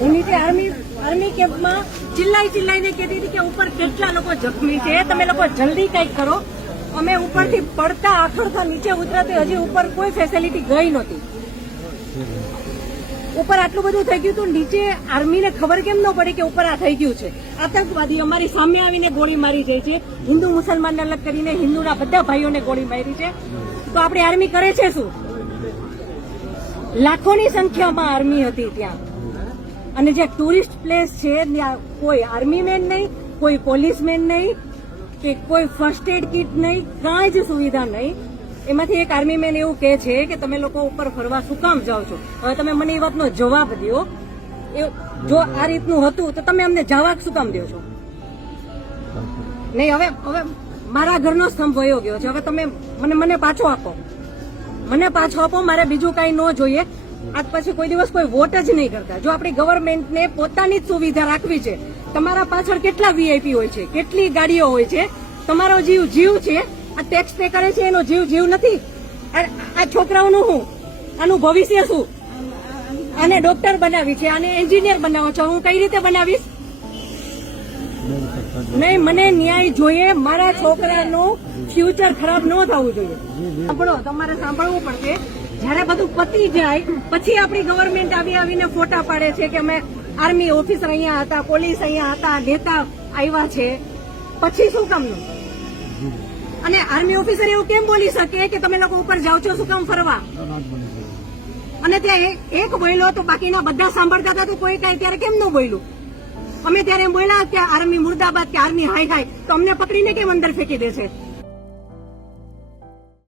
હું નીચે આર્મી કેમ્પમાં ચિલ્લાઈને કહેતી હતી કે ઉપર કેટલા લોકો જખમી છે, તમે લોકો જલ્દી કંઈક કરો. અમે ઉપરથી પડતા આખડતા નીચે ઉતરતા હજી ઉપર કોઈ ફેસિલિટી ગઈ નહોતી. ઉપર આટલું બધું થઈ ગયું હતું, નીચે આર્મીને ખબર કેમ ન પડી કે ઉપર આ થઈ ગયું છે. આતંકવાદી અમારી સામે આવીને ગોળી મારી જાય છે, હિન્દુ મુસલમાનને અલગ કરીને હિન્દુના બધા ભાઈઓને ગોળી મારી છે. તો આપણી આર્મી કરે છે શું? લાખોની સંખ્યામાં આર્મી હતી ત્યાં, અને જે ટુરિસ્ટ પ્લેસ છે ત્યાં કોઈ આર્મીમેન નહીં, કોઈ પોલીસમેન નહીં, કે કોઈ ફર્સ્ટ એડ કિટ નહીં, કાંઈ જ સુવિધા નહીં. એમાંથી એક આર્મી મેન એવું કહે છે કે તમે લોકો ઉપર ફરવા શું કામ જાઓ છો? હવે તમે મને એ વાતનો જવાબ દો. જો આ રીતનું હતું તો તમે અમને જવા શું કામ દો છો? નહીં, હવે મારા ઘરનો સ્તંભ વયો ગયો છે. હવે તમે મને પાછો આપો, મારે બીજું કઈ ન જોઈએ. આજ પછી કોઈ દિવસ કોઈ વોટ જ નહીં કરતા. જો આપણી ગવર્મેન્ટને પોતાની જ સુવિધા રાખવી છે, તમારા પાછળ કેટલા વીઆઈપી હોય છે, કેટલી ગાડીઓ હોય છે, તમારો જીવ છે. આ ટેક્સ પે કરે છે એનો જીવ નથી. આ છોકરાઓનું શું, આનું ભવિષ્ય શું? આને ડોક્ટર બનાવી છે, આને એન્જિનિયર બનાવો છો, હું કઈ રીતે બનાવીશ? નહીં, મને ન્યાય જોઈએ. મારા છોકરાનું ફ્યુચર ખરાબ ન થવું જોઈએ. સાંભળો, તમારે સાંભળવું પડશે. જયારે બધું પતી જાય પછી આપણી ગવર્મેન્ટ આવીને ફોટા પાડે છે કે અમે આર્મી ઓફિસર અહીંયા હતા, પોલીસ અહીંયા હતા, નેતા આવ્યા છે, પછી શું કામનું? અને આર્મી ઓફિસર એવું કેમ બોલી શકે કે તમે લોકો ઉપર જાઓ છો શું કામ ફરવા? અને ત્યાં એક બોલ્યો તો બાકીના બધા સાંભળતા હતા, તો કોઈ કઈ ત્યારે કેમ ન બોલ્યું? અમે ત્યારે બોલ્યા કે આર્મી મુર્દાબાદ, કે આર્મી હાય હાય, તો અમને પકડીને કેમ અંદર ફેંકી દે છે?